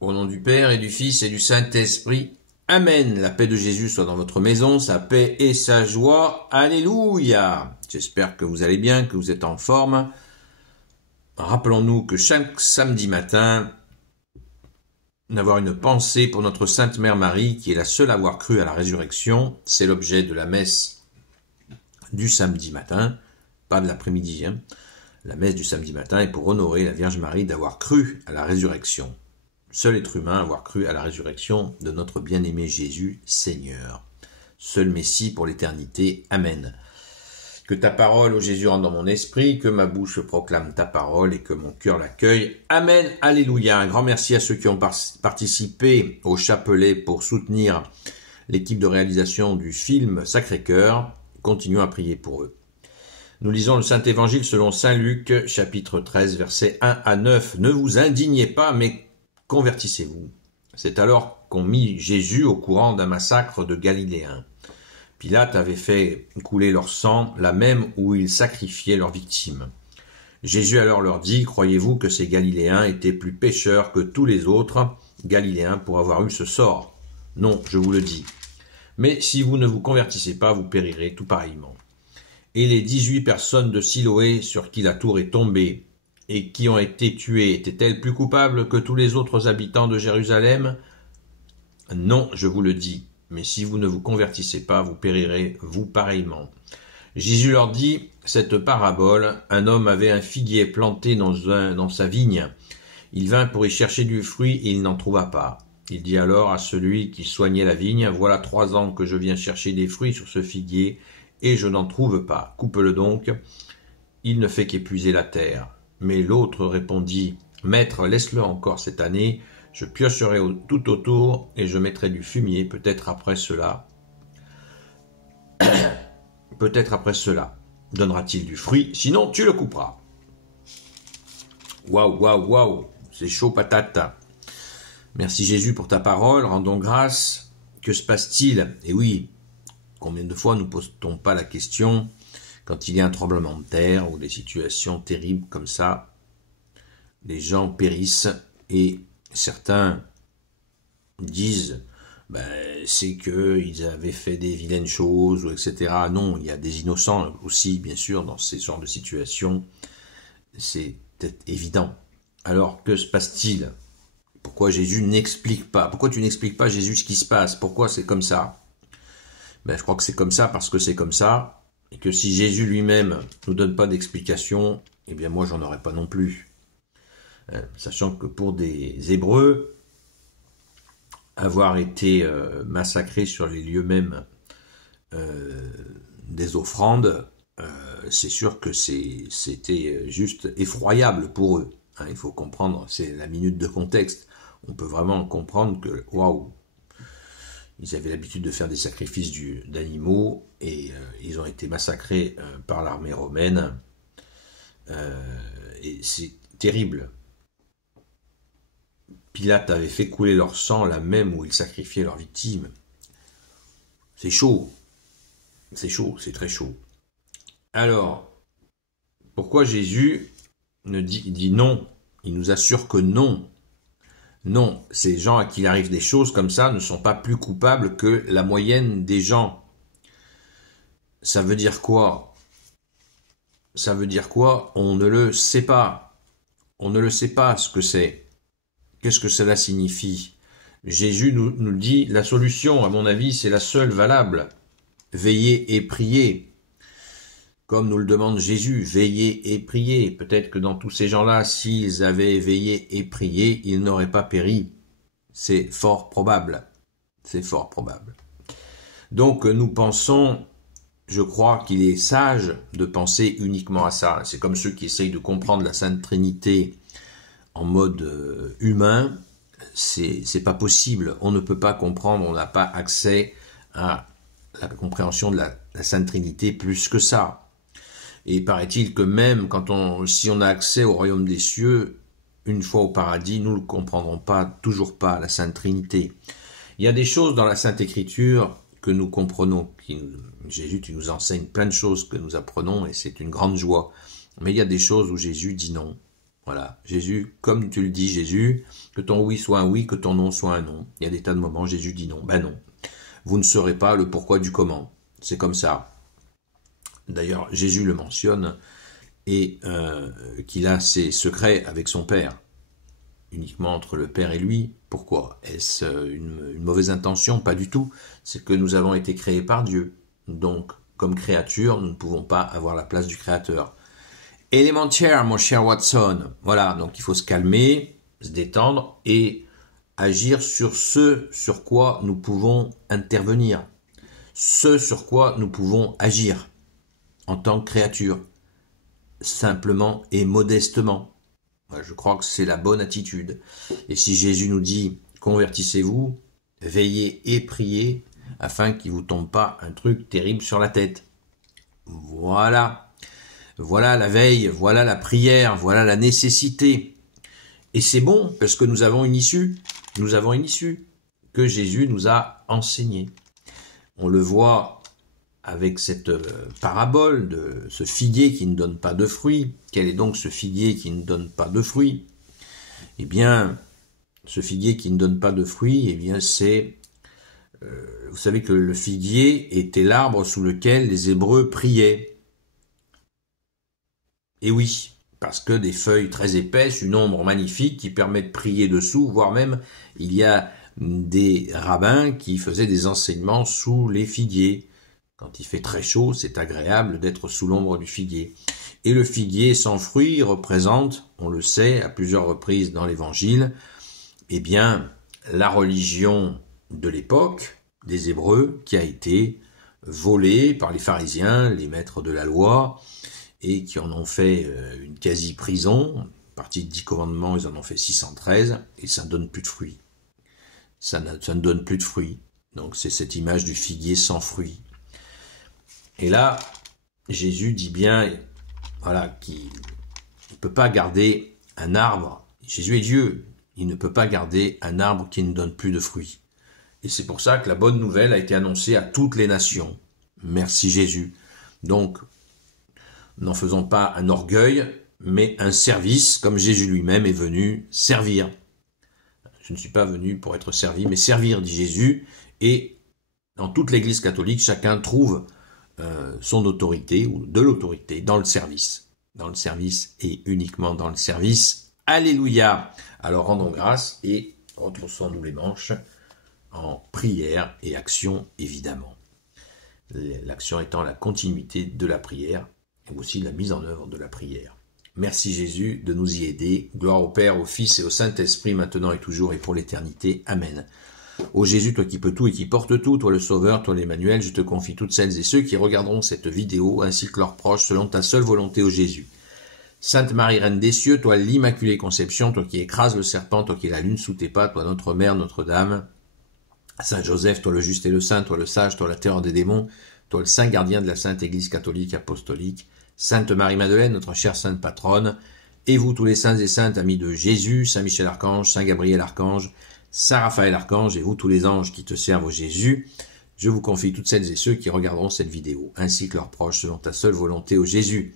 Au nom du Père et du Fils et du Saint-Esprit. Amen. La paix de Jésus soit dans votre maison, sa paix et sa joie. Alléluia. J'espère que vous allez bien, que vous êtes en forme. Rappelons-nous que chaque samedi matin, d'avoir une pensée pour notre Sainte Mère Marie, qui est la seule à avoir cru à la résurrection. C'est l'objet de la messe du samedi matin, pas de l'après-midi. La messe du samedi matin est pour honorer la Vierge Marie d'avoir cru à la résurrection. Seul être humain à avoir cru à la résurrection de notre bien-aimé Jésus, Seigneur. Seul Messie pour l'éternité. Amen. Que ta parole, ô Jésus, rentre dans mon esprit, que ma bouche proclame ta parole et que mon cœur l'accueille. Amen. Alléluia. Un grand merci à ceux qui ont participé au chapelet pour soutenir l'équipe de réalisation du film Sacré-Cœur. Continuons à prier pour eux. Nous lisons le Saint-Évangile selon Saint Luc, chapitre 13, versets 1 à 9. Ne vous indignez pas, mais convertissez-vous. C'est alors qu'on mit Jésus au courant d'un massacre de Galiléens. Pilate avait fait couler leur sang, là même où ils sacrifiaient leurs victimes. Jésus alors leur dit, « Croyez-vous que ces Galiléens étaient plus pécheurs que tous les autres Galiléens pour avoir eu ce sort? Non, je vous le dis. Mais si vous ne vous convertissez pas, vous périrez tout pareillement. Et les 18 personnes de Siloé sur qui la tour est tombée, et qui ont été tués, étaient-elles plus coupables que tous les autres habitants de Jérusalem? Non, je vous le dis, mais si vous ne vous convertissez pas, vous périrez, vous pareillement. Jésus leur dit cette parabole, un homme avait un figuier planté dans sa vigne. Il vint pour y chercher du fruit et il n'en trouva pas. Il dit alors à celui qui soignait la vigne, voilà 3 ans que je viens chercher des fruits sur ce figuier et je n'en trouve pas. Coupe-le donc, il ne fait qu'épuiser la terre. Mais l'autre répondit, « Maître, laisse-le encore cette année, je piocherai tout autour et je mettrai du fumier, peut-être après cela donnera-t-il du fruit, sinon tu le couperas. » Waouh, waouh, waouh, c'est chaud patate. Merci Jésus pour ta parole, rendons grâce. Que se passe-t-il? Et oui, combien de fois ne pose-t-on pas la question quand il y a un tremblement de terre ou des situations terribles comme ça, les gens périssent et certains disent c'est qu'ils avaient fait des vilaines choses, ou etc. Non, il y a des innocents aussi, bien sûr, dans ces genres de situations. C'est peut-être évident. Alors, que se passe-t-il? Pourquoi Jésus n'explique pas? Pourquoi tu n'expliques pas, Jésus, ce qui se passe? Pourquoi c'est comme ça? Je crois que c'est comme ça parce que c'est comme ça. Et que si Jésus lui-même ne nous donne pas d'explication, eh bien moi j'en aurais pas non plus. Sachant que pour des Hébreux, avoir été massacrés sur les lieux mêmes des offrandes, c'est sûr que c'était juste effroyable pour eux. Il faut comprendre, c'est la minute de contexte. On peut vraiment comprendre que, waouh, ils avaient l'habitude de faire des sacrifices d'animaux et ils ont été massacrés par l'armée romaine. Et c'est terrible. Pilate avait fait couler leur sang là même où ils sacrifiaient leurs victimes. C'est chaud. C'est chaud, c'est très chaud. Alors, pourquoi Jésus dit non? Il nous assure que non. Non, ces gens à qui il arrive des choses comme ça ne sont pas plus coupables que la moyenne des gens. Ça veut dire quoi? Ça veut dire quoi? On ne le sait pas. On ne le sait pas ce que c'est. Qu'est-ce que cela signifie? Jésus nous dit, la solution, à mon avis, c'est la seule valable. Veillez et priez. Comme nous le demande Jésus, veillez et priez. Peut-être que dans tous ces gens-là, s'ils avaient veillé et prié, ils n'auraient pas péri. C'est fort probable. C'est fort probable. Donc nous pensons, je crois qu'il est sage de penser uniquement à ça. C'est comme ceux qui essayent de comprendre la Sainte Trinité en mode humain. C'est pas possible. On ne peut pas comprendre, on n'a pas accès à la compréhension de la Sainte Trinité plus que ça. Et paraît-il que même si on a accès au royaume des cieux, une fois au paradis, nous ne comprendrons toujours pas la Sainte Trinité. Il y a des choses dans la Sainte Écriture que nous comprenons. Jésus, tu nous enseignes plein de choses que nous apprenons et c'est une grande joie. Mais il y a des choses où Jésus dit non. Voilà, Jésus, comme tu le dis, Jésus, que ton oui soit un oui, que ton non soit un non. Il y a des tas de moments, Jésus dit non. Ben non, vous ne saurez pas le pourquoi du comment. C'est comme ça. D'ailleurs, Jésus le mentionne et qu'il a ses secrets avec son Père, uniquement entre le Père et lui. Pourquoi? Est-ce une mauvaise intention? Pas du tout. C'est que nous avons été créés par Dieu. Donc, comme créature, nous ne pouvons pas avoir la place du Créateur. Élémentaire, mon cher Watson. Voilà, donc il faut se calmer, se détendre et agir sur ce sur quoi nous pouvons intervenir, ce sur quoi nous pouvons agir en tant que créature, simplement et modestement. Je crois que c'est la bonne attitude. Et si Jésus nous dit « Convertissez-vous, veillez et priez, afin qu'il ne vous tombe pas un truc terrible sur la tête. » Voilà. Voilà la veille, voilà la prière, voilà la nécessité. Et c'est bon, parce que nous avons une issue. Nous avons une issue que Jésus nous a enseignée. On le voit avec cette parabole de ce figuier qui ne donne pas de fruits. Quel est donc ce figuier qui ne donne pas de fruits? Eh bien, ce figuier qui ne donne pas de fruits, eh bien c'est... vous savez que le figuier était l'arbre sous lequel les Hébreux priaient. Et oui, parce que des feuilles très épaisses, une ombre magnifique qui permet de prier dessous, voire même il y a des rabbins qui faisaient des enseignements sous les figuiers. Quand il fait très chaud, c'est agréable d'être sous l'ombre du figuier. Et le figuier sans fruits représente, on le sait à plusieurs reprises dans l'Évangile, eh bien, la religion de l'époque des Hébreux qui a été volée par les pharisiens, les maîtres de la loi, et qui en ont fait une quasi-prison. Partie de 10 commandements, ils en ont fait 613, et ça ne donne plus de fruits. Ça ne donne plus de fruits. Donc c'est cette image du figuier sans fruits. Et là, Jésus dit bien, voilà, qu'il ne peut pas garder un arbre. Jésus est Dieu, il ne peut pas garder un arbre qui ne donne plus de fruits. Et c'est pour ça que la bonne nouvelle a été annoncée à toutes les nations. Merci Jésus. Donc, n'en faisons pas un orgueil, mais un service, comme Jésus lui-même est venu servir. Je ne suis pas venu pour être servi, mais servir, dit Jésus. Et dans toute l'Église catholique, chacun trouve son autorité, ou de l'autorité, dans le service. Dans le service et uniquement dans le service. Alléluia! Alors rendons grâce et retroussons-nous les manches en prière et action, évidemment. L'action étant la continuité de la prière, et aussi la mise en œuvre de la prière. Merci Jésus de nous y aider. Gloire au Père, au Fils et au Saint-Esprit, maintenant et toujours et pour l'éternité. Amen. Ô Jésus, toi qui peux tout et qui portes tout, toi le Sauveur, toi l'Emmanuel, je te confie toutes celles et ceux qui regarderont cette vidéo, ainsi que leurs proches, selon ta seule volonté, ô Jésus. Sainte Marie, Reine des cieux, toi l'Immaculée Conception, toi qui écrases le serpent, toi qui es la lune sous tes pas, toi notre Mère, Notre-Dame. Saint Joseph, toi le juste et le saint, toi le sage, toi la terreur des démons, toi le saint gardien de la Sainte Église catholique apostolique. Sainte Marie-Madeleine, notre chère sainte patronne, et vous tous les saints et saintes amis de Jésus, Saint Michel Archange, Saint Gabriel Archange, Saint Raphaël Archange, et vous tous les anges qui te servent au Jésus, je vous confie toutes celles et ceux qui regarderont cette vidéo, ainsi que leurs proches, selon ta seule volonté au Jésus.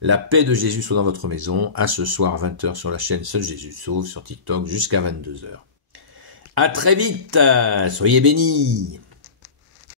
La paix de Jésus soit dans votre maison, à ce soir 20h sur la chaîne Seul Jésus Sauve, sur TikTok jusqu'à 22h. À très vite, soyez bénis.